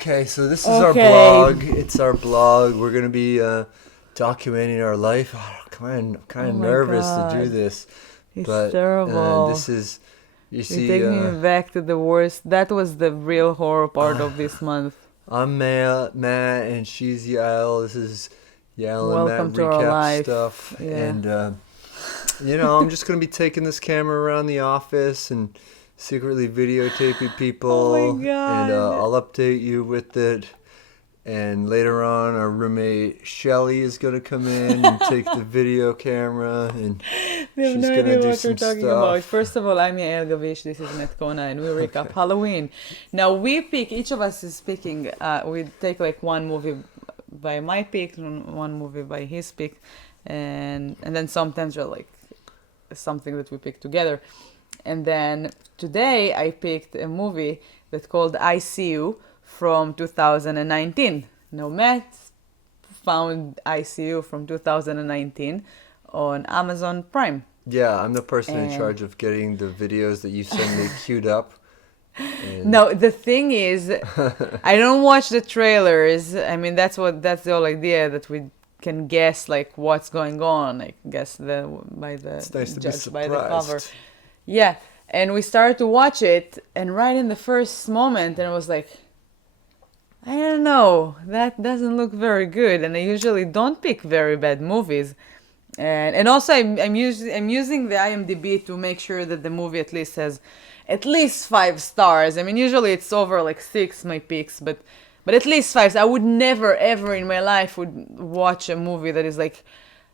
Okay, so this is our blog. It's our blog. We're gonna be documenting our life. Oh, I'm kind of nervous to do this, It's terrible. this is, you You see, take me back to the worst. That was the real horror part of this month. I'm Matt, and she's Yael. This is Yael and Welcome Matt to our recap life. stuff, Yeah. and I'm just gonna be taking this camera around the office and secretly videotaping people, Oh my God. and I'll update you with it. And later on, our roommate Shelly is gonna come in and take the video camera, and They have she's no gonna idea do what some we're talking stuff. about. First of all, I'm Yael Gavish. This is Kona, and we recap Halloween. Now we pick. Each of us is picking. We take like one movie by my pick and one movie by his pick, and then sometimes we're like something that we pick together. And then today I picked a movie that's called I See You from 2019. Now Matt found I See You from 2019 on Amazon Prime. Yeah, I'm the person in And- charge of getting the videos that you send me queued up. And No, the thing is, I don't watch the trailers. I mean, that's the whole idea, that we can guess like what's going on. I guess by the it's nice to be judge by the cover. surprised. Yeah, and we started to watch it, and right in the first moment, and I was like, I don't know, that doesn't look very good. And I usually don't pick very bad movies, and also I'm using the IMDb to make sure that the movie at least has at least 5 stars. I mean, usually it's over like 6 my picks, but at least 5. I would never ever in my life would watch a movie that is like,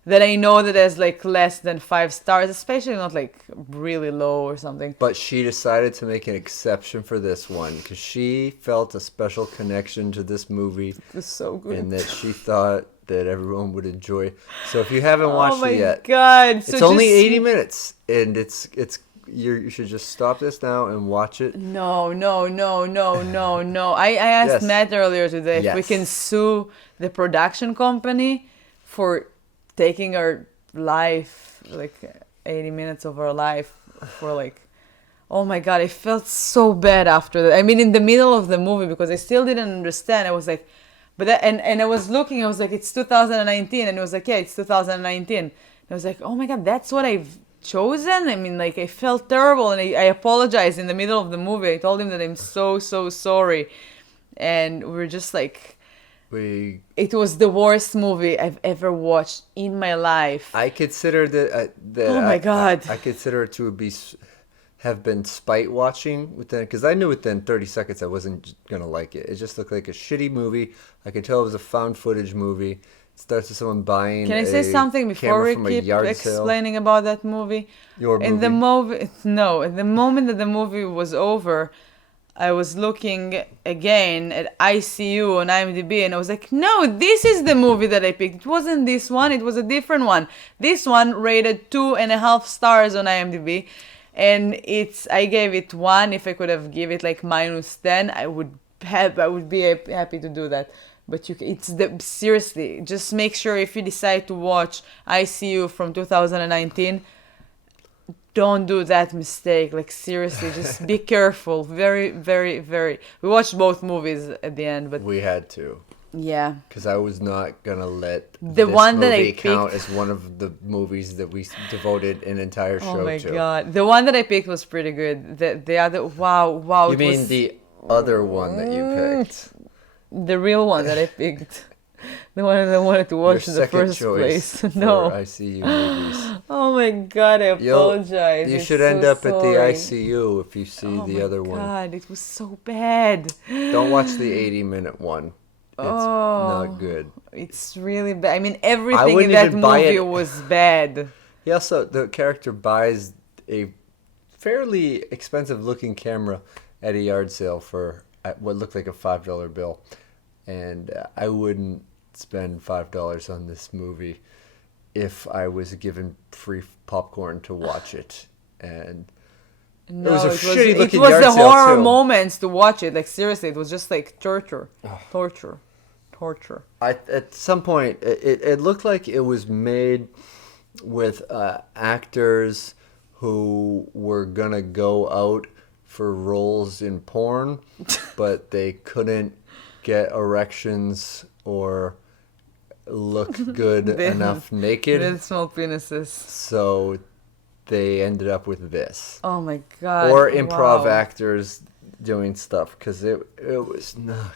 that I know that has like less than 5 stars, especially not like really low or something. But she decided to make an exception for this one because she felt a special connection to this movie, It was so good. and that she thought that everyone would enjoy. So if you haven't watched Oh my it yet, God! it's only 80 minutes, and you should just stop this now and watch it. No. I asked Yes. Matt earlier today if we Yes. can sue the production company for taking our life, like 80 minutes of our life, for like, oh my God, I felt so bad after that. I mean, in the middle of the movie, because I still didn't understand. I was like, and I was looking, I was like, it's 2019, and it was like, yeah, it's 2019. And I was like, oh my God, that's what I've chosen? I mean, like, I felt terrible, and I apologized in the middle of the movie. I told him that I'm so sorry. And we were just like, it was the worst movie I've ever watched in my life. I consider that. Oh my God. I consider it to have been spite watching within, because I knew within 30 seconds I wasn't gonna like it. It just looked like a shitty movie. I could tell it was a found footage movie. It starts with someone buying. Can I say something before we from a keep yard sale. explaining about that movie? Your movie. In the movie, no, at the moment that the movie was over, I was looking again at ICU on IMDb, and I was like, no, this is the movie that I picked. It wasn't this one, it was a different one. This one rated 2.5 stars on IMDb, and I gave it 1. If I could have given it like -10, I would be happy to do that. But seriously, just make sure if you decide to watch ICU from 2019, don't do that mistake. Like, seriously, just be careful. Very, very, very. We watched both movies at the end, but We had to, yeah. because I was not gonna let The this one that I movie count picked- as one of the movies that we devoted an entire show Oh my to. God, the one that I picked was pretty good. The other, wow. You it mean was the other one that you picked? the real one that I picked. The one that I wanted to watch Your in the second first choice place. for No. ICU movies. Oh my God, I apologize. You I'm should so end up at the sorry. ICU if you see Oh the my other one. God, it was so bad. Don't watch the 80-minute one. It's not good. It's really bad. I mean, everything in wouldn't that even buy movie it. was bad. He also, the character buys a fairly expensive looking camera at a yard sale for what looked like a $5 bill. And I wouldn't spend $5 on this movie if I was given free popcorn to watch it. And No, was a it shitty-looking was yard the sale, horror too. moments to watch it. Like, seriously, it was just like torture. at some point, it looked like it was made with actors who were gonna go out for roles in porn, but they couldn't get erections or look good enough naked. With small penises. So they ended up with this. Oh my god. Or improv wow. actors doing stuff, because it was not.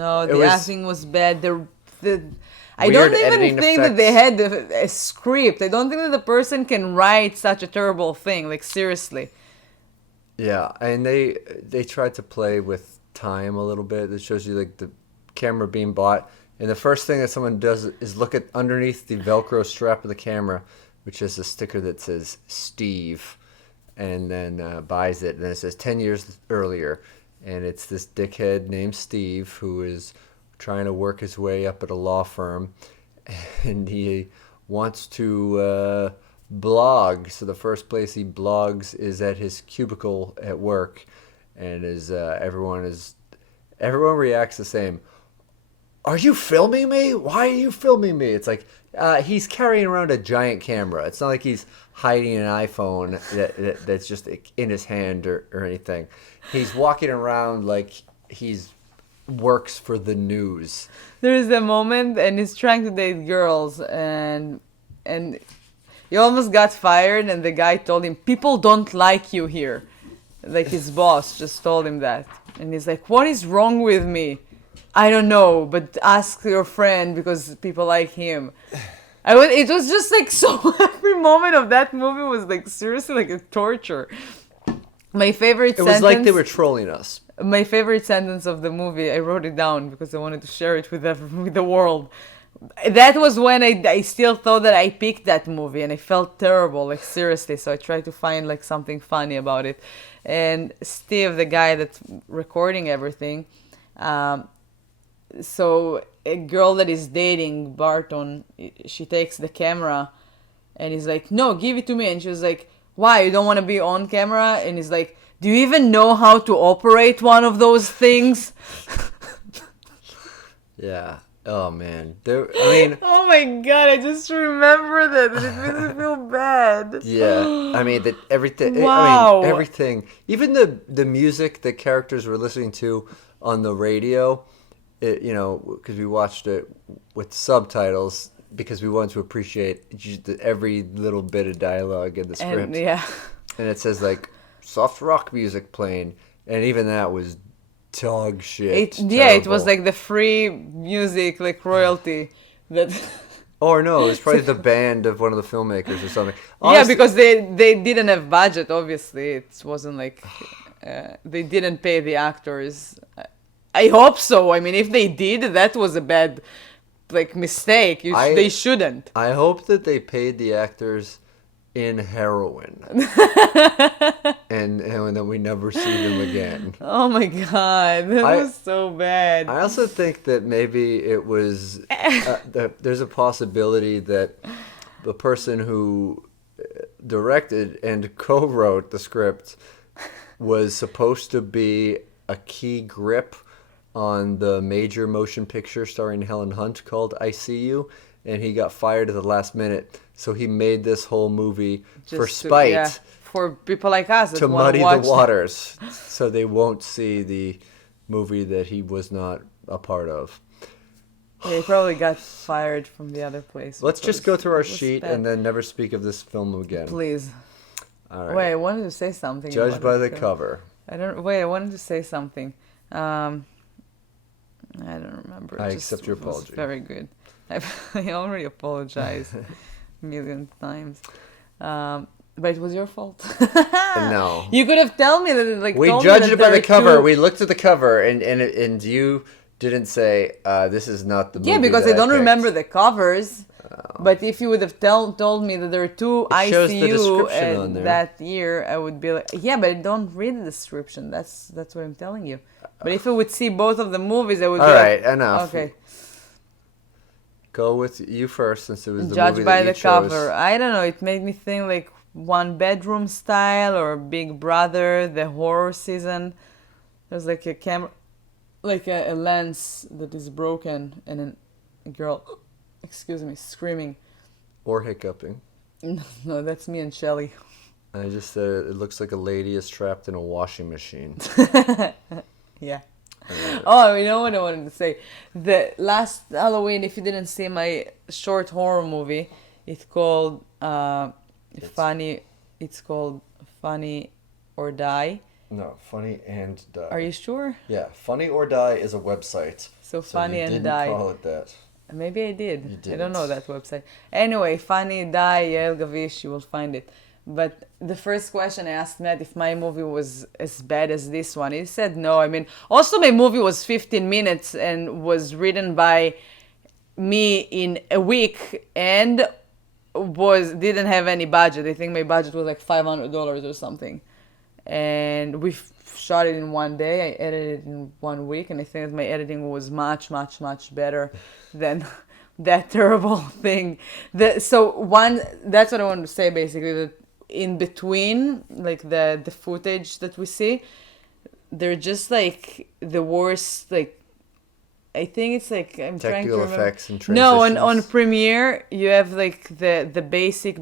No, It the was acting was bad. I weird don't even editing think that they effects. had a script. I don't think that the person can write such a terrible thing. Like, seriously. Yeah, and they tried to play with time a little bit. It shows you like the camera being bought, and the first thing that someone does is look at underneath the Velcro strap of the camera, which is a sticker that says Steve, and then buys it, and then it says 10 years earlier, and it's this dickhead named Steve who is trying to work his way up at a law firm, and he wants to blog. So the first place he blogs is at his cubicle at work, and everyone reacts the same. Are you filming me? Why are you filming me? It's like he's carrying around a giant camera. It's not like he's hiding an iPhone that's just in his hand or anything. He's walking around like he's works for the news. There is a moment, and he's trying to date girls, and he almost got fired, and the guy told him, "People don't like you here." Like, his boss just told him that. And he's like, "What is wrong with me?" "I don't know, but ask your friend because people like him." It was just like so. Every moment of that movie was like seriously like a torture. My favorite It was sentence. like they were trolling us. My favorite sentence of the movie. I wrote it down because I wanted to share it with with the world. That was when I still thought that I picked that movie, and I felt terrible, like, seriously. So I tried to find like something funny about it. And Steve, the guy that's recording everything, so a girl that is dating Barton, she takes the camera, and he's like, "No, give it to me." And she was like, "Why? You don't want to be on camera?" And he's like, "Do you even know how to operate one of those things?" Yeah. Oh man. I mean. Oh my god! I just remember that, and it makes me feel bad. Yeah. I mean that everything. Wow. I mean everything. Even the music that characters were listening to on the radio. Because we watched it with subtitles because we wanted to appreciate just every little bit of dialogue in the script. And yeah. And it says like soft rock music playing, and even that was dog shit. It was like the free music, like royalty that. Or no, it was probably the band of one of the filmmakers or something. Honestly, yeah, because they didn't have budget. Obviously, it wasn't like they didn't pay the actors. I hope so. I mean, if they did, that was a bad like mistake. They shouldn't. I hope that they paid the actors in heroin, and then we never see them again. Oh my god, that was so bad. I also think that maybe it was there's a possibility that the person who directed and co-wrote the script was supposed to be a key grip on the major motion picture starring Helen Hunt called I See You, and he got fired at the last minute. So he made this whole movie for spite. For people like us that to want muddy to watch the waters, so they won't see the movie that he was not a part of. Yeah, he probably got fired from the other place. Let's just go through our sheet bad. and then never speak of this film again. Please. All right. Wait, I wanted to say something. Judged by the cover. I wanted to say something. I don't remember. I accept your apology. Was very good. I already apologized a million times. But it was your fault. No. You could have told me that. Like, we judged it by the cover. We looked at the cover, and you didn't say this is not the movie. Yeah, because that I don't picked. remember the covers. But if you would have told me that there are two ICU that year, I would be like, yeah, but I don't read the description. That's what I'm telling you. But if I would see both of the movies, I would be all right, like, enough. Okay. Go with you first, since it was the Judged movie by that you the chose. cover. I don't know. It made me think like One Bedroom Style or Big Brother, the horror season. There's like a camera, like a lens that is broken, and a girl, excuse me, screaming. Or hiccuping. No, that's me and Shelly. I just said it looks like a lady is trapped in a washing machine. Yeah. Oh, you know what I wanted to say? The last Halloween, if you didn't see my short horror movie, it's called Funny. It's called Funny or Die. No, Funny and Die. Are you sure? Yeah, Funny or Die is a website. So Funny you and didn't Die. call it that. Maybe I did. You I don't know didn't. that website. Anyway, Funny Die, Yael Gavish, you will find it. But the first question I asked Matt if my movie was as bad as this one. He said no. I mean, also my movie was 15 minutes and was written by me in a week and didn't have any budget. I think my budget was like $500 or something. And we shot it in one day. I edited it in 1 week, and I think that my editing was much, much, much better than that terrible thing. That's what I wanted to say basically. That in between, like the footage that we see, they're just like the worst. Like I think it's like I'm trying to Technical remember. effects and No, transitions. on Premiere you have like the basic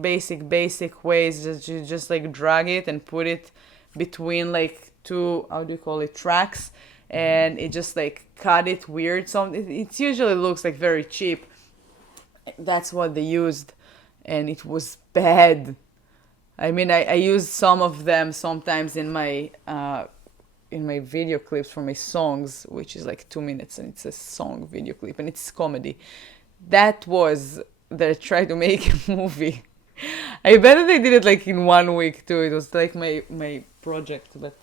ways that you just like drag it and put it between like two, how do you call it, tracks, and it just like cut it weird. So it usually looks like very cheap. That's what they used, and it was bad. I mean, I used some of them sometimes in my video clips for my songs, which is like 2 minutes, and it's a song video clip, and it's comedy. That I tried to make a movie. I bet they did it like in 1 week too. It was like my project, but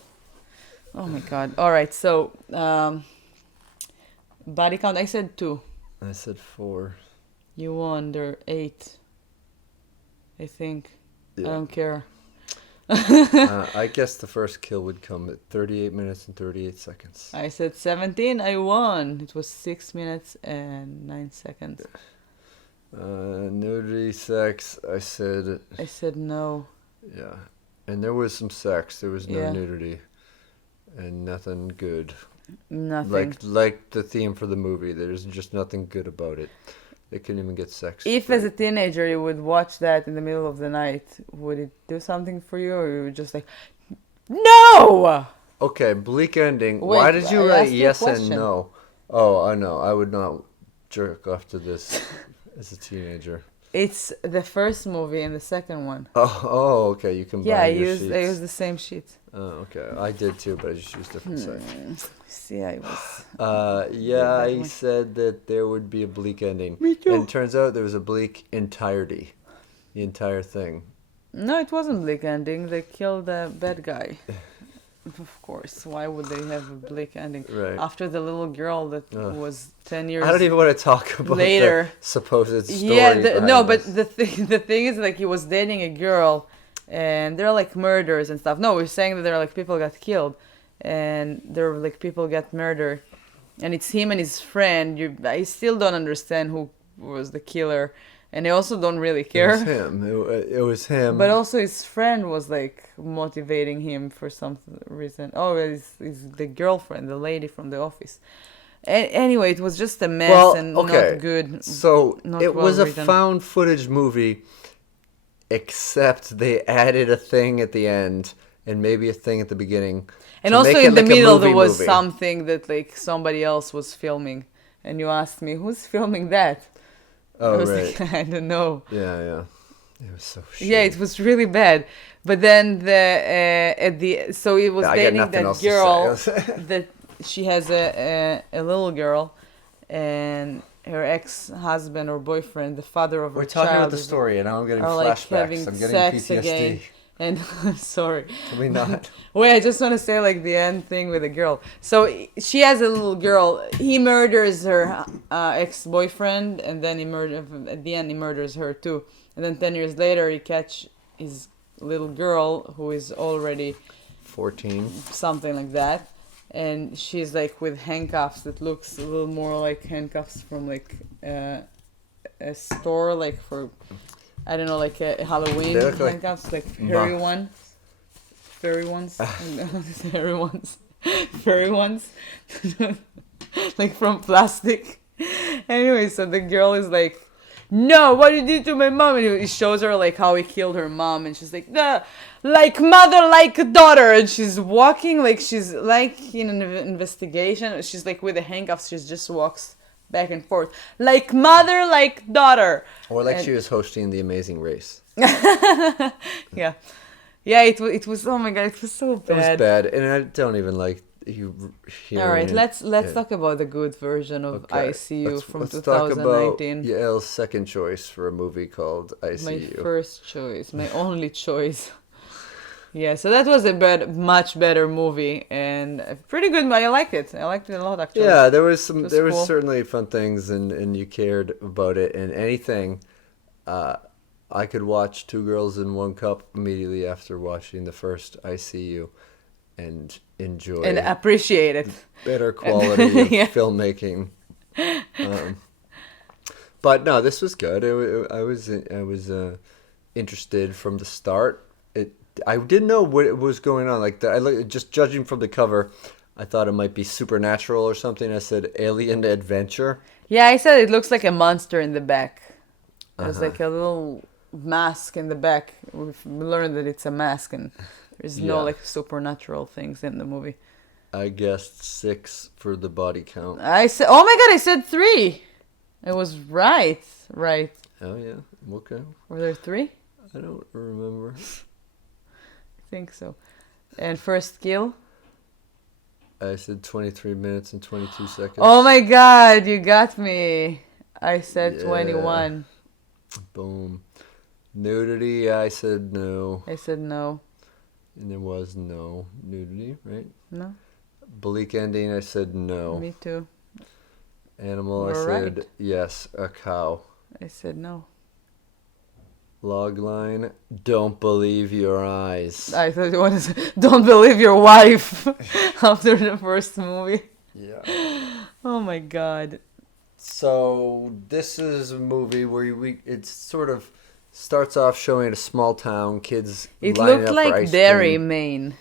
oh my god. All right, so body count. I said 2. I said 4. You won. There 8. I think. Yeah. I don't care. I guess the first kill would come at 38 minutes and 38 seconds. I said 17. I won. It was 6 minutes and 9 seconds. Nudity, sex, I said no. yeah. And there was some sex. There was no Yeah. nudity. And nothing good. Nothing. Like the theme for the movie. There's just nothing good about it. They couldn't even get sex. If as a teenager you would watch that in the middle of the night, would it do something for you, or you would just like, no? Okay, bleak ending. Wait, Why did you I write asked you a yes and question. no? Oh, I know. I would not jerk off to this as a teenager. It's the first movie and the second one. Oh, okay. You combined Yeah, I your used sheets. the same sheet. Oh, okay. I did too, but I just used different sites. See, I was. Yeah, that I one. said that there would be a bleak ending. Me too. And it turns out there was a bleak entirety. The entire thing. No, it wasn't bleak ending. They killed the bad guy. Of course. Why would they have a bleak ending? Right. After the little girl that was 10 years I don't even want to talk about later. the supposed story. Yeah, behind no, this. but the thing is, like, he was dating a girl, and they're like murders and stuff. No, we're saying that they're like people got killed, and they're like people got murdered, and it's him and his friend. I still don't understand who was the killer, and I also don't really It care. was him. It was him. But also his friend was like motivating him for some reason. Oh, it's the girlfriend, the lady from the office. Anyway, it was just a mess and not good. So not it was well a written. found footage movie, except they added a thing at the end and maybe a thing at the beginning. And to also make it in the like a middle there movie was movie. something that like somebody else was filming, and you asked me who's filming that. I Oh, was right. like, I don't know. Yeah. It was so shit. Yeah, it was really bad. But then so it was I got dating nothing that else girl to say. that she has a little girl, and her ex-husband or boyfriend, the father of her We're talking child, about the story, and now I'm getting are like flashbacks. having I'm getting sex PTSD. again. And I'm sorry. Can we not? Wait, I just want to say like the end thing with the girl. So she has a little girl. He murders her ex-boyfriend, and then at the end he murders her too. And then 10 years later he catch his little girl who is already 14. something like that, and she's like with handcuffs that looks a little more like handcuffs from like a store, like for I don't know, like a Halloween They look like handcuffs, like furry ones, furry ones, like from plastic. Anyway, so the girl is like no, what you did to my mom? And he shows her like how he killed her mom, and she's like, like mother, like daughter, and she's walking like she's like in an investigation. She's like with the handcuffs. She just walks back and forth like mother, like daughter, Or like and, she was hosting The Amazing Race. yeah, yeah. It was oh my god, it was so It was bad. bad, and I don't even like you. All right, let's talk about the good version of ICU from let's talk about 2019. Yael's second choice for a movie called My ICU. first choice, my only choice. Yeah, so that was a much better movie and a pretty good. I liked it. I liked it a lot actually. Yeah, there was cool. certainly fun things, and you cared about it, and anything. I could watch Two Girls in One Cup immediately after watching the first ICU, and enjoy And appreciate it. better quality of Yeah. filmmaking. But no, this was good. I was interested from the start. I didn't know what was going on. Like just judging from the cover, I thought it might be supernatural or something. I said alien adventure. Yeah, I said it looks like a monster in the back. There's like a little mask in the back. We've learned that it's a mask and there's no Yeah. like supernatural things in the movie. I guessed 6 for the body count. I said, oh my god, I said 3. I was right. Right. Oh yeah, okay. Were there 3? I don't remember. I think so. And first kill? I said 23 minutes and 22 seconds. Oh my god, you got me. I said Yeah. 21. Boom. Nudity, I said no. I said no. And there was no nudity, right? No? Bleak ending, I said no. Me too. Animal, I We're said right. yes, a cow. I said no. Logline, don't believe your eyes. I thought you wanted to don't believe your wife after the first movie. Yeah. Oh my god. So this is a movie where it sort of starts off showing a small town, kids It lining looked up for like ice Derry, cream. Maine.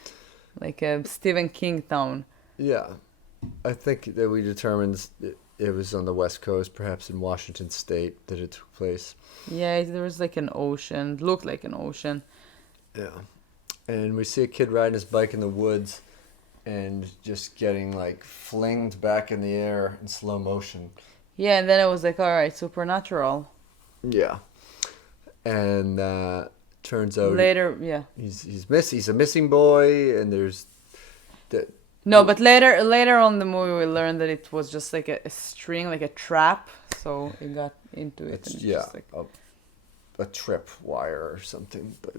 Like a Stephen King town. Yeah. I think that we determined it was on the West Coast, perhaps in Washington State, that it took place. Yeah, there was like an ocean. It looked like an ocean. Yeah. And we see a kid riding his bike in the woods and just getting like flinged back in the air in slow motion. Yeah, and then it was like, alright, supernatural. Yeah. And turns out Later, yeah. he's a missing boy, and there's No, but later on the movie we learned that it was just like a string, like a trap. So he got into it. it's And yeah, just like, a trip wire or something, but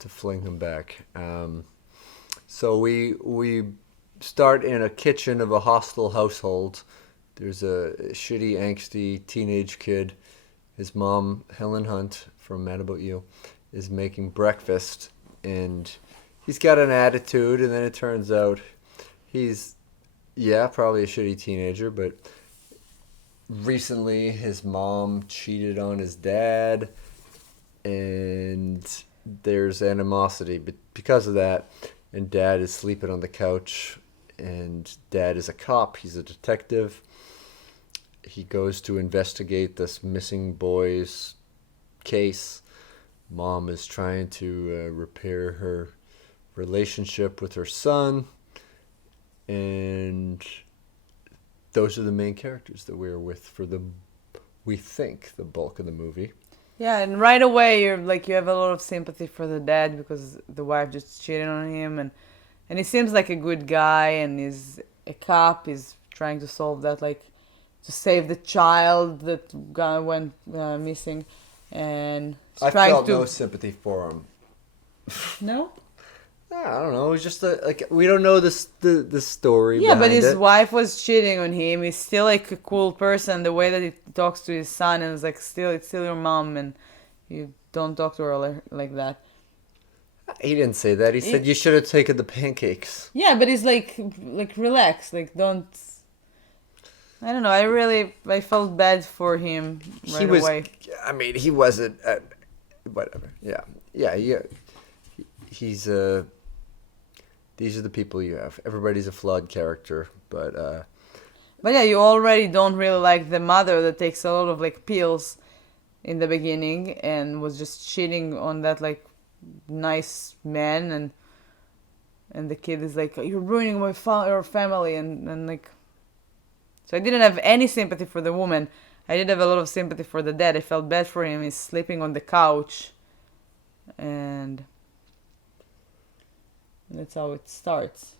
to fling him back. So we start in a kitchen of a hostile household. There's a shitty, angsty teenage kid. His mom, Helen Hunt from Mad About You, is making breakfast, and he's got an attitude, and then it turns out he's, probably a shitty teenager, but recently his mom cheated on his dad, and there's animosity because of that, and dad is sleeping on the couch, and dad is a cop, he's a detective. He goes to investigate this missing boy's case. Mom is trying to repair her relationship with her son, and those are the main characters that we're with for we think, the bulk of the movie. yeah, and right away you're like you have a lot of sympathy for the dad because the wife just cheated on him, and he seems like a good guy, and he's a cop. He's trying to solve that, like to save the child that went missing, and I trying felt to no sympathy for him. no. I don't know. It's just like we don't know the story. Yeah, but behind his it. wife was cheating on him. He's still like a cool person. The way that he talks to his son, and it's like it's still your mom, and you don't talk to her like that. He didn't say that. He said you should have taken the pancakes. Yeah, but he's like relax, like don't. I don't know. I felt bad for him right away. I mean, he wasn't. Whatever. Yeah. He's These are the people you have. Everybody's a flawed character, but yeah, you already don't really like the mother that takes a lot of like pills, in the beginning and was just cheating on that like nice man, and the kid is like, you're ruining my our family, and like, so I didn't have any sympathy for the woman. I did have a lot of sympathy for the dad. I felt bad for him. He's sleeping on the couch, and that's how it starts.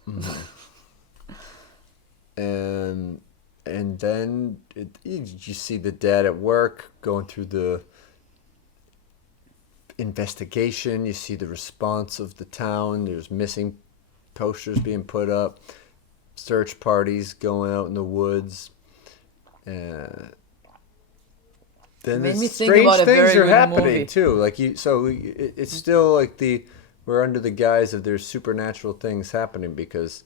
And then you see the dad at work going through the investigation. You see the response of the town. There's missing posters being put up, search parties going out in the woods. Then Made me these think strange about a things very are good happening movie. too. Like it's still like we're under the guise of there's supernatural things happening because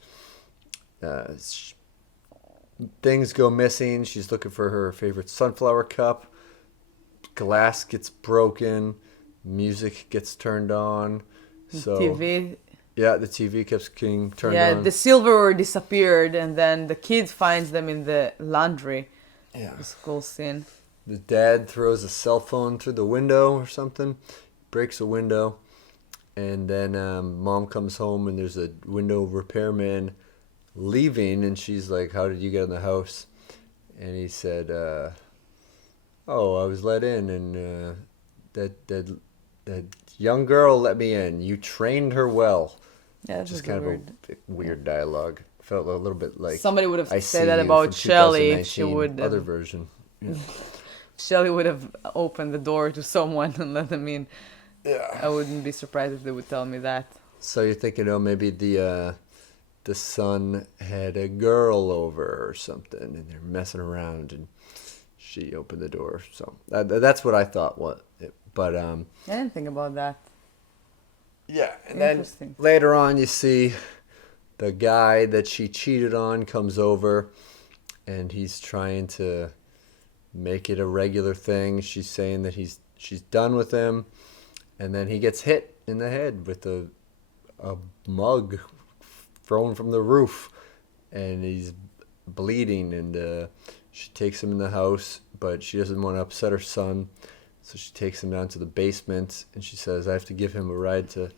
things go missing. She's looking for her favorite sunflower cup. Glass gets broken. Music gets turned on. So TV. yeah, the TV keeps getting turned Yeah, on. the silverware disappeared, and then the kid finds them in the laundry. Yeah. This cool scene. The dad throws a cell phone through the window or something, breaks a window, and then mom comes home and there's a window repairman leaving, and she's like, "How did you get in the house?" And he said, "Oh, I was let in, and that young girl let me in. You trained her well." Yeah, Just that's kind of a weird dialogue. Felt a little bit like Somebody would have I said See that You about from Shelley if she 2019, would other have, version. Yeah. Shelley would have opened the door to someone and let them in. Yeah. I wouldn't be surprised if they would tell me that. So you're thinking, oh, maybe the son had a girl over or something, and they're messing around, and she opened the door. So that's what I thought. But I didn't think about that. yeah, and then Interesting. later on, you see the guy that she cheated on comes over, and he's trying to make it a regular thing. She's saying that she's done with him, and then he gets hit in the head with a mug thrown from the roof, and he's bleeding, and she takes him in the house, but she doesn't want to upset her son, so she takes him down to the basement, and she says, I have to give him a ride to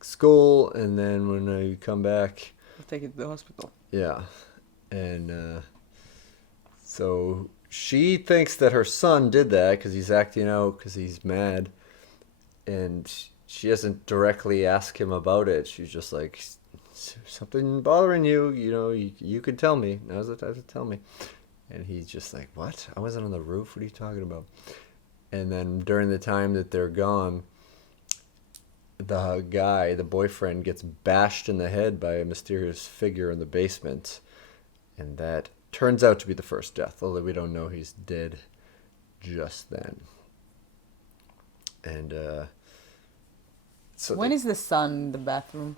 school, and then when I come back, I'll take it to the hospital. yeah, and so she thinks that her son did that because he's acting out because he's mad, and she doesn't directly ask him about it. She's just like, something bothering you, you could tell me. Now's the time to tell me. And he's just like, what? I wasn't on the roof. What are you talking about? And then during the time that they're gone, the boyfriend, gets bashed in the head by a mysterious figure in the basement. And that turns out to be the first death, although we don't know he's dead just then. And so When is the son in the bathroom?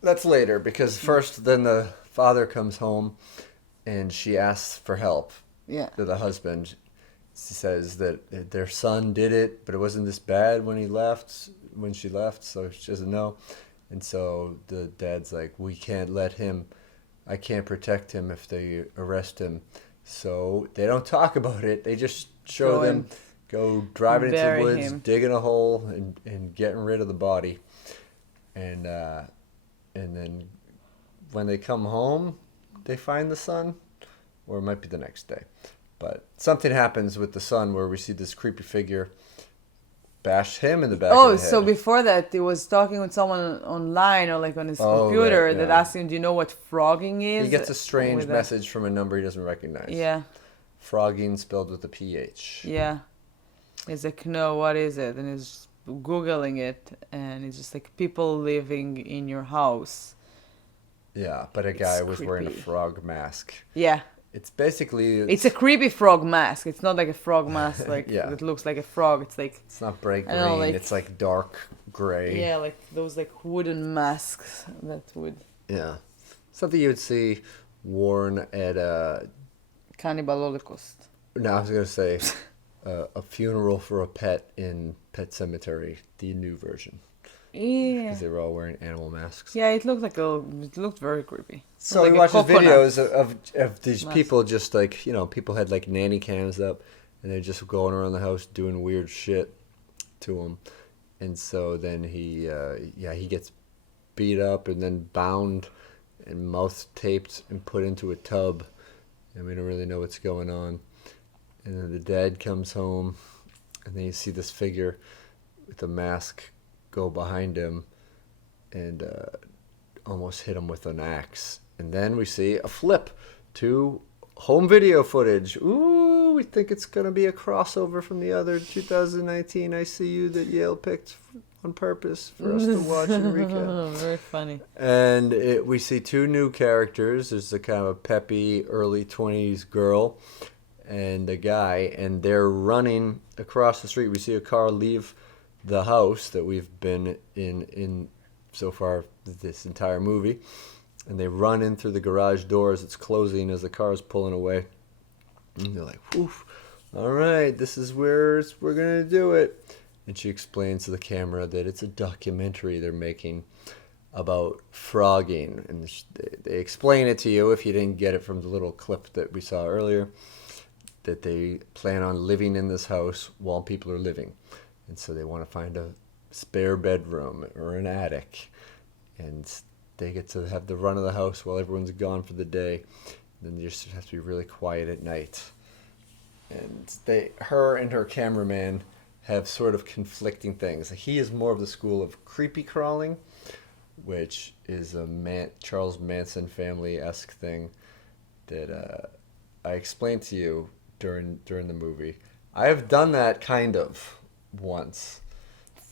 that's later, because first then the father comes home and she asks for help Yeah. to the husband. She says that their son did it, but it wasn't this bad when she left, so she doesn't know. And so the dad's like, I can't protect him if they arrest him. So they don't talk about it. They just show them go driving into the woods, digging a hole, and getting rid of the body. And then when they come home, they find the son, or it might be the next day. But something happens with the son where we see this creepy figure bash him in the back of the head. So before that, he was talking with someone online or like on his computer right, that yeah. asked him, do you know what frogging is? He gets a strange message from a number he doesn't recognize. Yeah. Frogging spelled with a PH. Yeah. He's like, no, what is it? And he's Googling it, and it's just like people living in your house. Yeah, but a guy was wearing a creepy. frog mask. Yeah. It's basically... It's a creepy frog mask. It's not like a frog mask like Yeah. that looks like a frog. It's like... It's not bright I green, don't know, like- it's like dark gray. Yeah, like those like wooden masks that would... Yeah. Something you would see worn at a... Cannibal Holocaust. No, I was going to say a funeral for a pet in Pet Cemetery, the new version. Yeah. Because they were all wearing animal masks. Yeah, it looked very creepy. So Like we a watched these coconut videos of these mask. people just like, people had like nanny cams up, and they're just going around the house doing weird shit to him. And so then he gets beat up and then bound and mouth taped and put into a tub, and we don't really know what's going on. And then the dad comes home, and then you see this figure with a mask go behind him and almost hit him with an axe. And then we see a flip to home video footage. Ooh, we think it's going to be a crossover from the other 2019 ICU that Yale picked on purpose for us to watch and recap. Very funny. And we see two new characters. There's a kind of a peppy early 20s girl and a guy, and they're running across the street. We see a car leave the house that we've been in so far this entire movie, and they run in through the garage doors. It's closing as the car is pulling away, and they're like, "Woof, all right, this is where we're gonna do it." And she explains to the camera that it's a documentary they're making about frogging, and they explain it to you if you didn't get it from the little clip that we saw earlier, that they plan on living in this house while people are living. And so they want to find a spare bedroom or an attic, and they get to have the run of the house while everyone's gone for the day. Then you just have to be really quiet at night. And her and her cameraman have sort of conflicting things. He is more of the school of creepy crawling, which is a Charles Manson family-esque thing that I explained to you during the movie. I have done that kind of once.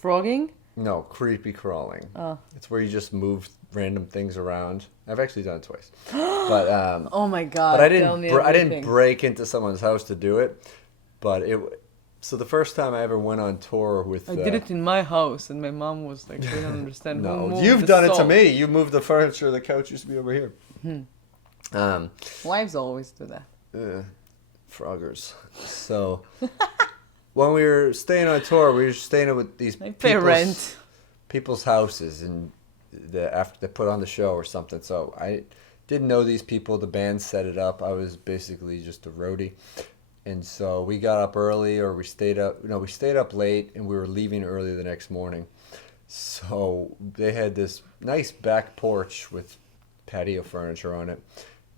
Frogging? No, creepy crawling. Oh. It's where you just move random things around. I've actually done it twice. But oh my god! But I didn't break into someone's house to do it. But so the first time I ever went on tour with... I did it in my house, and my mom was like, "I don't understand." No, you've done it to me. You moved the furniture. The couch used to be over here. Wives always do that. Froggers. So when we were staying on tour, we were staying with these people's houses, and after they put on the show or something. So I didn't know these people. The band set it up. I was basically just a roadie. And so we got up early, or we stayed up. No, we stayed up late, and we were leaving early the next morning. So they had this nice back porch with patio furniture on it.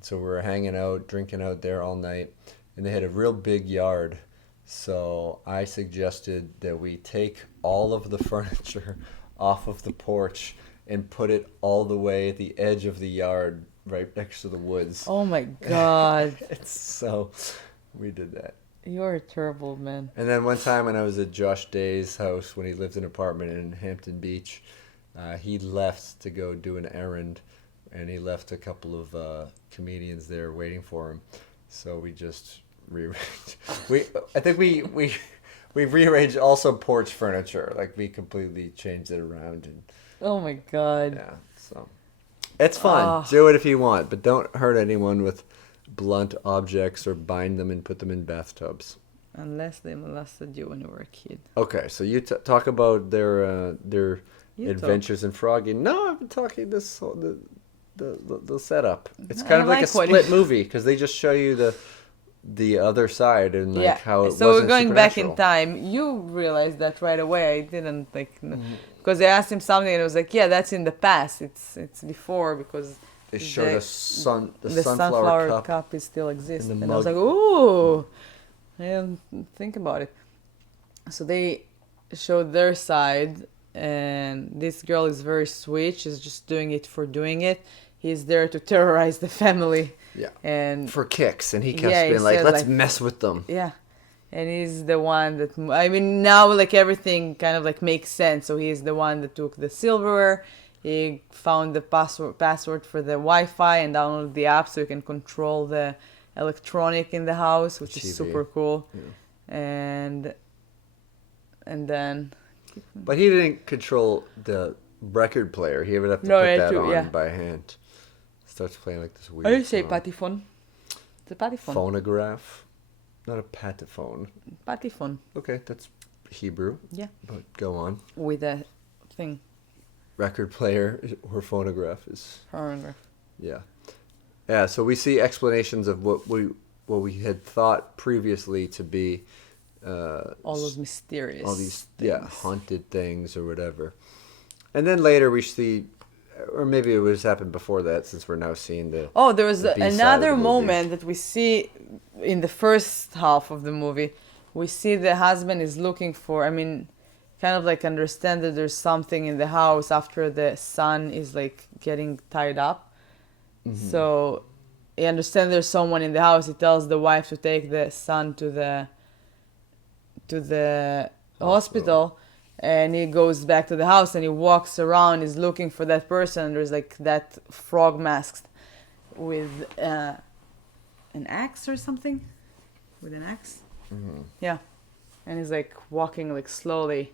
So we were hanging out, drinking out there all night, and they had a real big yard. So I suggested that we take all of the furniture off of the porch and put it all the way at the edge of the yard, right next to the woods. Oh my god! So we did that. You're a terrible man. And then one time when I was at Josh Day's house, when he lived in an apartment in Hampton Beach, he left to go do an errand, and he left a couple of comedians there waiting for him. So we just rearranged. I think we rearranged also porch furniture. Like, we completely changed it around. And oh my god. yeah, so it's fun. Do it if you want, but don't hurt anyone with blunt objects or bind them and put them in bathtubs. Unless they molested you when you were a kid. Okay, so you talk about their adventures in frogging. No, I've been talking the setup. It's kind of like a split movie, because they just show you the other side and like how it so we're going back in time. You realized that right away. I didn't because they asked him something and it was like, yeah, that's in the past. It's before, because they showed the sunflower cup is still exists, and I was like, ooh, I didn't think about it. So they showed their side, and this girl is very sweet. She's just doing it for doing it. He's there to terrorize the family. Yeah. And for kicks, and he kept being like, let's mess with them. Yeah. And he's the one that, I mean, now like everything kind of like makes sense. So he's the one that took the silverware. He found the password for the Wi-Fi and downloaded the app so you can control the electronic in the house, which is super cool. Yeah. And then... But he didn't control the record player. He would have to put that on by hand. Starts playing like this weird I say patyphone. It's a patyphone. Phonograph? Not a patyphone. Patyphone. Okay, that's Hebrew. Yeah. But go on. With a thing. Record player or phonograph is... Phonograph. Yeah. Yeah, so we see explanations of what what we had thought previously to be All those mysterious all these things. haunted things or whatever. And then later we see, or maybe it was happened before that, since we're now seeing the Oh, there was the B-side of another the movie. moment that we see in the first half of the movie. We see the husband is looking for, I mean, kind of like understand that there's something in the house after the son is like getting tied up. So he understands there's someone in the house. He tells the wife to take the son to the hospital, and he goes back to the house and he walks around. He's looking for that person. And there's like that frog masked with an axe or something, with an axe. Yeah, and he's like walking like slowly,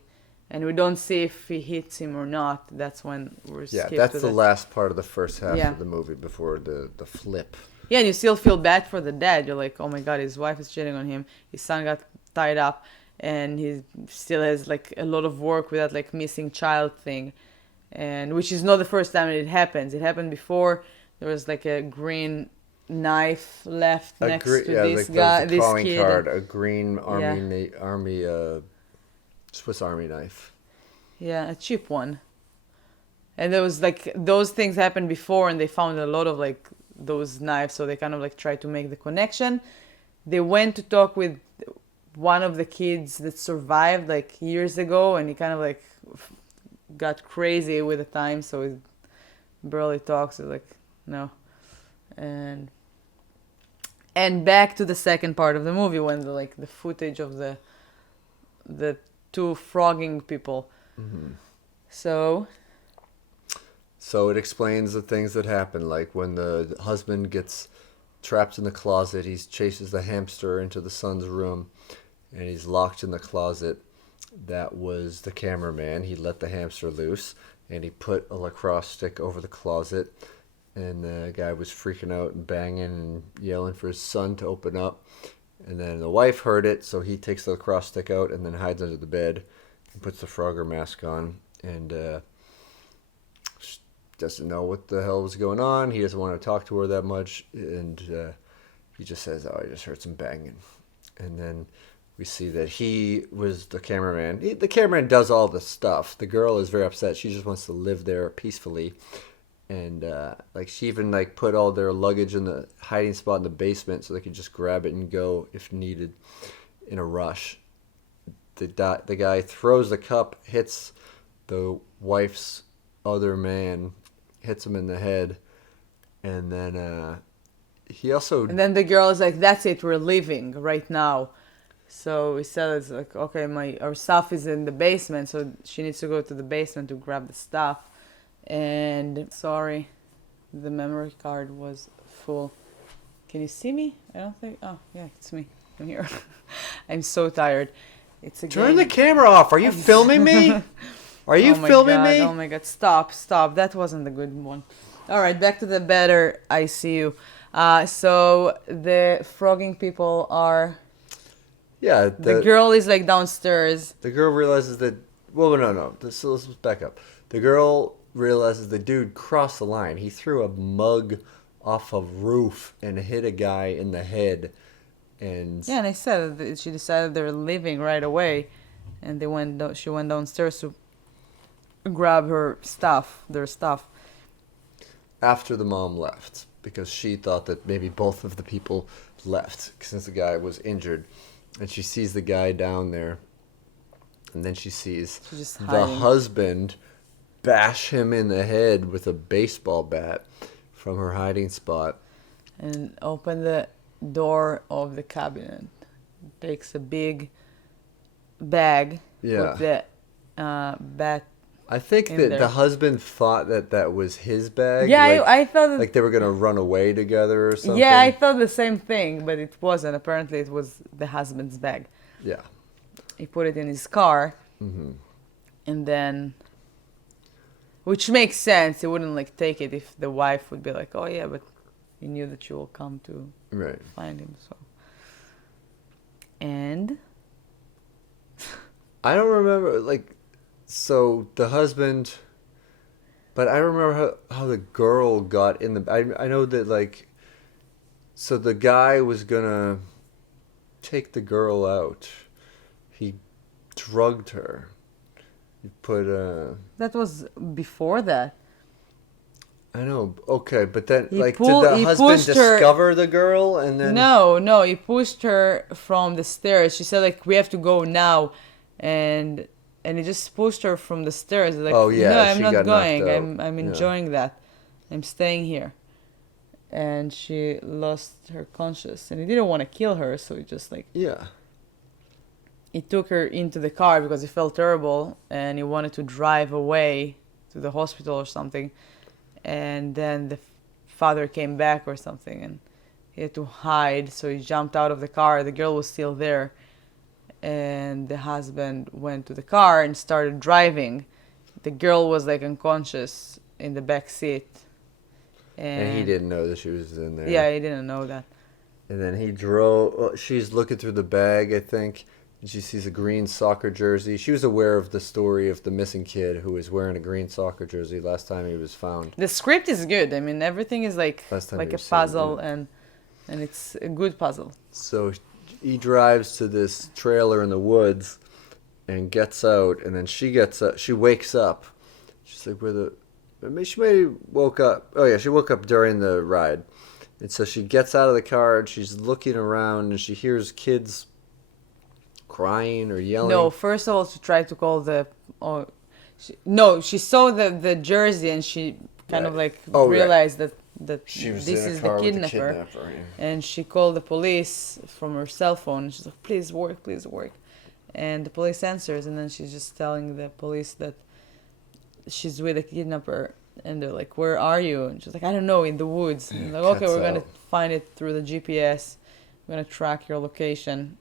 and we don't see if he hits him or not. That's when we're Yeah, skipped that's to the last part of the first half Yeah. of the movie before the flip. Yeah, and you still feel bad for the dad. You're like, oh my god, his wife is cheating on him. His son got tied up, and he still has like a lot of work with that like missing child thing, and which is not the first time it happens. It happened before. There was like a green knife left next to this like guy, the this calling kid. card, a green Yeah. army Swiss Army knife. Yeah, a cheap one. And there was like those things happened before, and they found a lot of like those knives, so they kind of like tried to make the connection. They went to talk with one of the kids that survived like years ago, and he kind of like got crazy with the time, so he barely talks. He's like, no. And back to the second part of the movie when the footage of the two frogging people. So it explains the things that happen, like when the husband gets trapped in the closet, he chases the hamster into the son's room, and he's locked in the closet. That was the cameraman. He let the hamster loose, and he put a lacrosse stick over the closet, and the guy was freaking out and banging and yelling for his son to open up. And then the wife heard it, so he takes the lacrosse stick out and then hides under the bed and puts the Frogger mask on, and doesn't know what the hell was going on. He doesn't want to talk to her that much, and he just says, "Oh, I just heard some banging." And then we see that he was the cameraman. The cameraman does all the stuff. The girl is very upset. She just wants to live there peacefully. And like she even like put all their luggage in the hiding spot in the basement so they could just grab it and go if needed in a rush. The guy throws the cup, hits the wife's other man, hits him in the head, and then he also... And then the girl is like, "That's it, we're leaving right now." So he said, "It's like, okay, our stuff is in the basement, so she needs to go to the basement to grab the stuff." And sorry, the memory card was full. Can you see me? I don't think. Oh yeah, it's me. I'm here. I'm so tired. It's a Turn game. the camera off. Are you filming me? Are you filming me? Oh my god, stop. That wasn't the good one. All right, back to the better ICU. So the frogging people are... Yeah. The girl is like downstairs. The girl realizes that... Well, no. So let's back up. The girl realizes the dude crossed the line. He threw a mug off a roof and hit a guy in the head. And Yeah, and I said that she decided they're leaving right away, and she went downstairs to grab their stuff. after the mom left, because she thought that maybe both of the people left since the guy was injured. And she sees the guy down there. And then she sees the husband bash him in the head with a baseball bat from her hiding spot. And open the door of the cabinet. Takes a big bag with the bat. I think that the husband thought that was his bag. Yeah, like, I thought... like they were going to run away together or something. Yeah, I thought the same thing, but it wasn't. Apparently it was the husband's bag. Yeah. He put it in his car. Mm-hmm. And then... Which makes sense. He wouldn't like take it if the wife would be like, "Oh yeah, but he knew that you will come to find him." So, and I don't remember so the husband, but I remember how the girl got in the. I know that So the guy was gonna take the girl out. He drugged her. He put That was before that. I know. Okay, but then He like, pulled. did the He husband pushed her. discover the girl and then? No, no, he pushed her from the stairs. She said like we have to go now, and he just pushed her from the stairs. Like Oh no, yeah, I'm she not got knocked going. out. I'm Yeah. enjoying that. I'm staying here. And she lost her conscious, and he didn't want to kill her, so he just like Yeah. he took her into the car because he felt terrible, and he wanted to drive away to the hospital or something. And then the father came back or something, and he had to hide, so he jumped out of the car. The girl was still there, and the husband went to the car and started driving. The girl was like unconscious in the back seat, And he didn't know that she was in there. Yeah, he didn't know that. And then he drove. She's looking through the bag, I think, and she sees a green soccer jersey. She was aware of the story of the missing kid who was wearing a green soccer jersey last time he was found. The script is good. I mean, everything is like Last time like you a seen it, puzzle, yeah. and it's a good puzzle. So he drives to this trailer in the woods and gets out, and then she gets up. She wakes up. She's like, "Where the?" She may woke up. Oh yeah, she woke up during the ride, and so she gets out of the car and she's looking around and she hears kids crying or yelling. No, first of all, she tried to call the. Oh, no, she saw the jersey and she kind of like realized that She was this in a is car the with the kidnapper, kidnapper, yeah. and she called the police from her cell phone. She's like, "Please work, please work," and the police answers, and then she's just telling the police that she's with a kidnapper, and they're like, "Where are you?" And she's like, "I don't know, in the woods." And they're like, "Okay, we're gonna find it through the GPS. We're gonna track your location."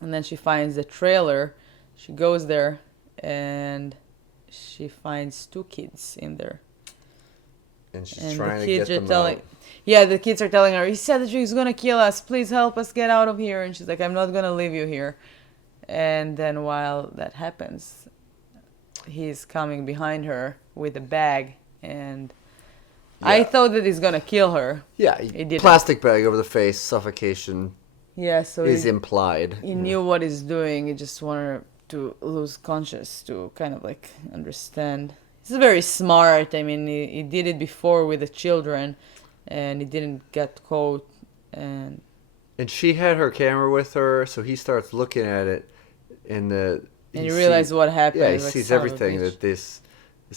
And then she finds the trailer. She goes there, and she finds two kids in there. And she's And trying the to kids get are them telling, out. yeah, the kids are telling her, "He said that he's gonna kill us. Please help us get out of here." And she's like, "I'm not gonna leave you here." And then while that happens, he's coming behind her with a bag, and I Yeah. thought that he's gonna kill her. Yeah, He didn't. plastic bag over the face, suffocation Yeah, so is he implied. knew what he's doing. He just wanted her to lose conscious to kind of like understand. He's very smart. I mean, he did it before with the children, and he didn't get caught. And she had her camera with her, so he starts looking at it, and you realize what happened. Yeah, he like, sees son of a everything, bitch. that this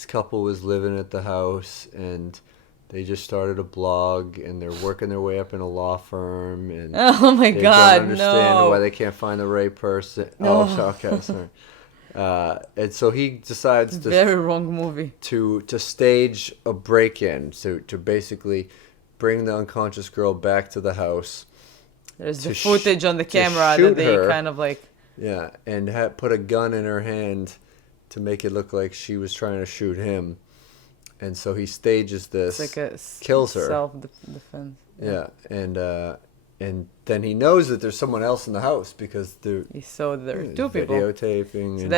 couple was living at the house, and they just started a blog, and they're working their way up in a law firm, and Oh my they God, don't understand no. why they can't find the right person. No. Oh, okay, sorry. And so he decides Very wrong movie. to stage a break-in, to basically bring the unconscious girl back to the house. There's To the footage on the to camera shoot that they her. kind of like. Yeah, and put a gun in her hand to make it look like she was trying to shoot him. And so he stages this, It's like a kills her. self-defense. Yeah, and then he knows that there's someone else in the house because He saw there were two people. videotaping. So And,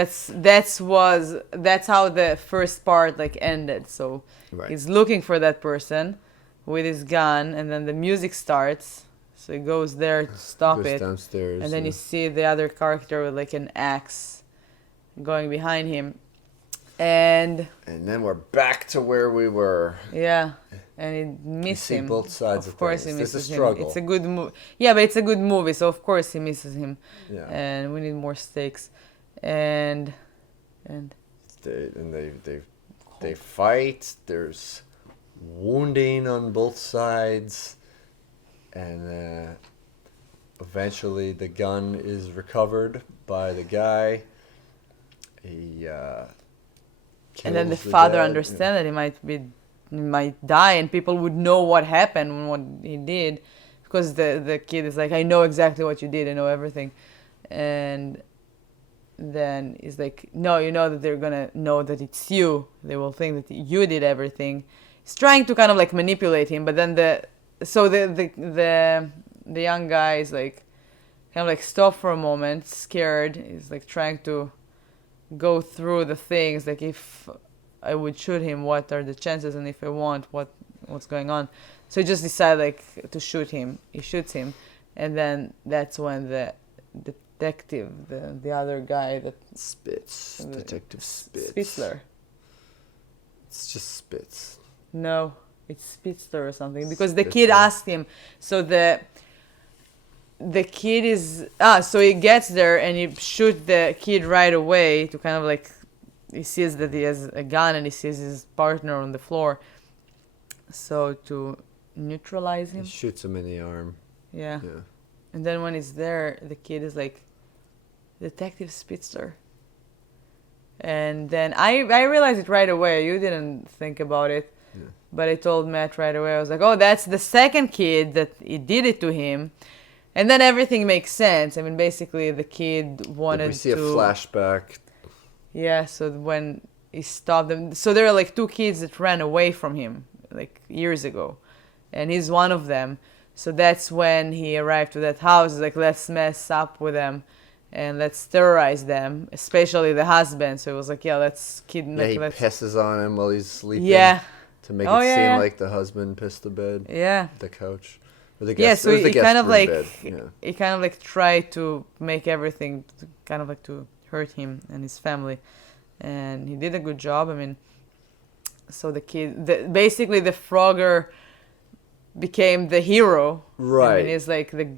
that's how the first part like ended. So Right. he's looking for that person with his gun, and then the music starts. So he goes there to stop goes it, downstairs. and then you see the other character with like an axe going behind him, and then we're back to where we were. yeah, and he misses see him. both sides of course, he things. It's a misses him. struggle. It's a good movie. Yeah, but it's a good movie, so of course he misses him. Yeah. And we need more stakes, and They fight. There's wounding on both sides, and eventually the gun is recovered by the guy. He and then the kills father dad, understands that he might die, and people would know what happened and what he did, because the kid is like, "I know exactly what you did. I know everything," and then he's like, "No, you know that they're gonna know that it's you. They will think that you did everything." He's trying to kind of like manipulate him, but then the young guy is like kind of like stop for a moment, scared. He's like trying to go through the things, like if I would shoot him, what are the chances, and if I won't, what's going on. So he just decided like to shoot him. He shoots him, and then that's when the detective, the other guy that Detective Spitz. Spitzler. It's just Spitz. No, it's Spitzler or something because the Spitzler. kid asked him. So the kid is so he gets there and he shoots the kid right away to kind of like he sees that he has a gun and he sees his partner on the floor. So to neutralize him. He shoots him in the arm. Yeah. Yeah. And then when he's there, the kid is like, Detective Spitzler. And then I realized it right away. You didn't think about it. Yeah. But I told Matt right away. I was like, oh, that's the second kid that he did it to him. And then everything makes sense. I mean, basically, the kid wanted We see to... a flashback. Yeah, so when he stopped them... So there are like two kids that ran away from him, like years ago. And he's one of them. So that's when he arrived to that house. He's like, let's mess up with them. And let's terrorize them, especially the husband. So it was like, yeah, let's kidnap. Yeah, he pisses on him while he's sleeping. Yeah. To make Oh, it yeah, seem yeah. like the husband pissed the bed. Yeah. The couch. Or the Yeah, guest, so it was the he guest kind of room like bed. Yeah. he kind of like tried to make everything kind of like to hurt him and his family, and he did a good job. I mean, so the kid, basically the Frogger became the hero. Right. I mean, it's like the.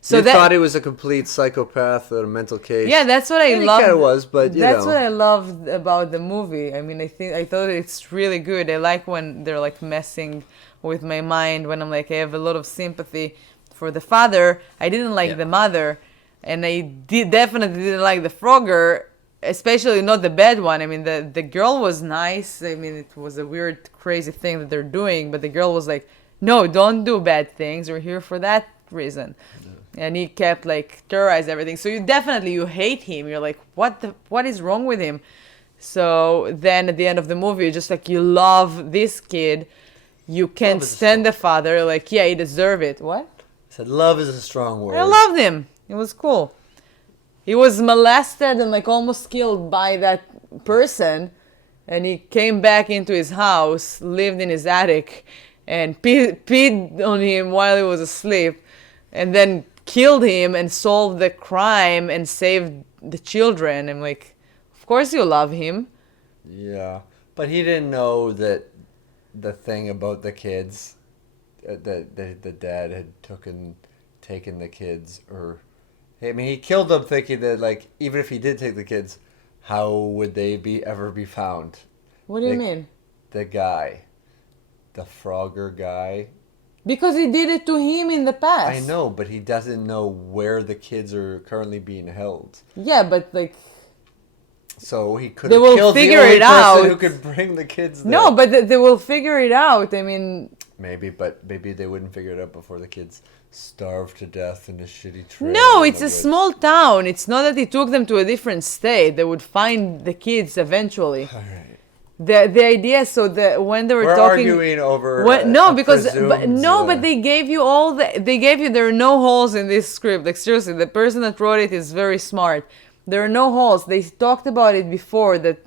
So you that, thought he was a complete psychopath or a mental case. yeah, that's what I And loved. He kind of was, but that's what I loved about the movie. I mean, I thought it's really good. I like when they're like messing with my mind. When I'm like, I have a lot of sympathy for the father. I didn't like the mother, and I definitely didn't like the Frogger, especially not the bad one. I mean, the girl was nice. I mean, it was a weird, crazy thing that they're doing, but the girl was like, no, don't do bad things. We're here for that reason. And he kept like terrorize everything. So you hate him. You're like, what is wrong with him? So then at the end of the movie, you're just like, you love this kid. You can't stand the father. Like, yeah, he deserves it. What? I said love is a strong word. I loved him. It was cool. He was molested and like almost killed by that person. And he came back into his house, lived in his attic, and peed on him while he was asleep. And then killed him and solved the crime and saved the children. I'm like, of course you love him. Yeah, but he didn't know that the thing about the kids, that the dad had taken the kids, or I mean, he killed them thinking that like even if he did take the kids, how would they ever be found? What do you mean? The guy, the Frogger guy. Because he did it to him in the past. I know, but he doesn't know where the kids are currently being held. Yeah, but like... So he could They have will killed the figure only it person out. who could bring the kids there. No, but they will figure it out. I mean... Maybe, but maybe they wouldn't figure it out before the kids starved to death in a shitty trail. No, in it's the a woods. small town. It's not that he took them to a different state. They would find the kids eventually. All right. The idea, so that when they were We're talking... arguing over No, because... presumed, but they gave you all the... They gave you... There are no holes in this script. Like, seriously, the person that wrote it is very smart. There are no holes. They talked about it before, that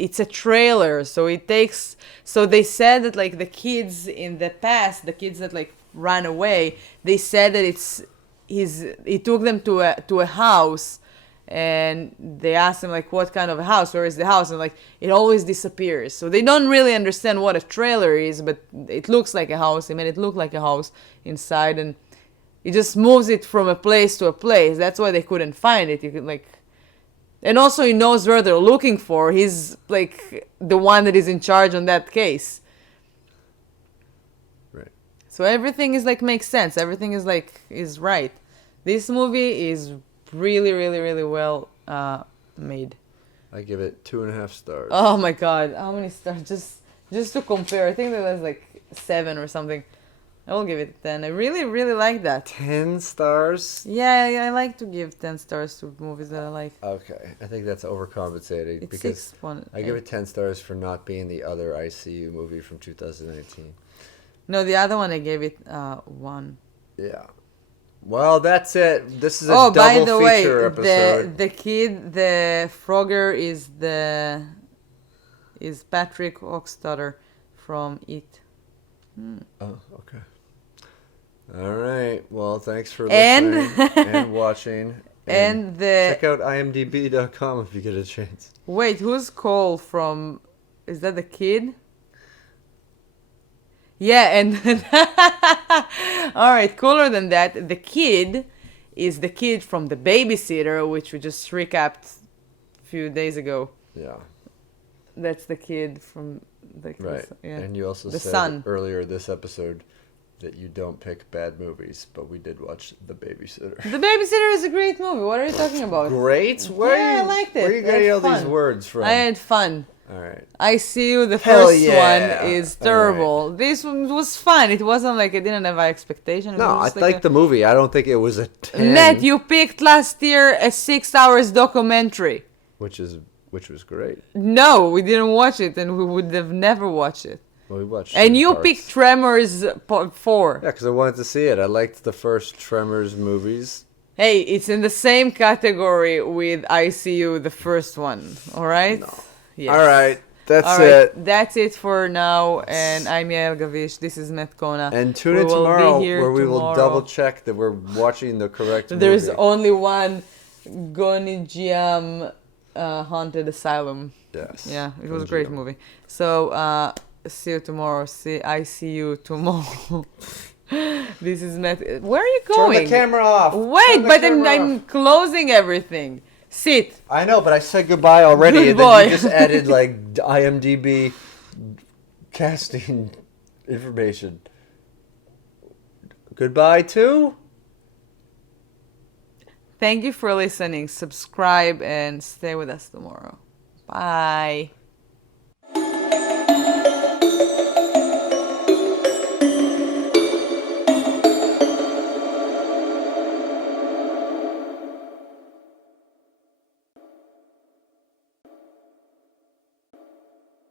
it's a trailer. So it takes... So they said that, like, the kids in the past, the kids that, like, ran away, they said that he took them to a house, and they asked him, like, what kind of a house? Where is the house? And, like, it always disappears. So they don't really understand what a trailer is, but it looks like a house. I mean, it looked like a house inside, and it just moves it from a place to a place. That's why they couldn't find it. You could, like... And also he knows where they're looking for. He's, like, the one that is in charge on that case. Right. So everything is, like, makes sense. Everything is, like, is right. This movie is really, really, really well made. I give it 2.5 stars. Oh my god, how many stars? Just to compare, I think that was like 7 or something. I will give it 10. I really, really like that. 10 stars? Yeah, I like to give 10 stars to movies that I like. Okay, I think that's overcompensating It's because 6-1. I give it 10 stars for not being the other ICU movie from 2019. No, the other one I gave it 1. Yeah. Well, that's it. This is a Oh, by double the way, feature episode. the kid, the Frogger is Patrick Oxtotter from It. Oh, okay. All right. Well, thanks for And listening and watching. and the check out imdb.com if you get a chance. wait, who's Cole from? Is that the kid? Yeah, and all right, cooler than that, the kid is the kid from The Babysitter, which we just recapped a few days ago. Yeah. That's the kid from the Right. Yeah. And you also The said son. earlier this episode that you don't pick bad movies, but we did watch The Babysitter. The Babysitter is a great movie. What are you talking about? Great? I liked it. Where are you I getting had all these fun. words from? I had fun. All right. I See You, the Hell first yeah. one is All terrible. This one was fun. It wasn't like I didn't have high expectation. It No, was I just like the movie. I don't think it was a 10. Ned, you picked last year a 6 hours documentary. Which was great. No, we didn't watch it, and we would have never watched it. Well, we watched And some you parts. picked Tremors Part 4. Yeah, because I wanted to see it. I liked the first Tremors movies. Hey, it's in the same category with ICU, the first one. All right? No. Yes. All right. That's All right, it. that's it for now. And I'm Yael Gavish. This is Matt Kona. And tune We in will be tomorrow here where we will tomorrow. double check that we're watching the correct There's movie. only one Gonijiam Haunted Asylum. Yes. Yeah, it was a great movie. So, see you tomorrow. I see you tomorrow. This is Matt. Where are you going? Turn the camera off. Wait, Turn the but camera I'm off. closing everything. Sit. I know, but I said goodbye already, Good and then boy. you just added like IMDb casting information. Goodbye too. Thank you for listening. Subscribe and stay with us tomorrow. Bye.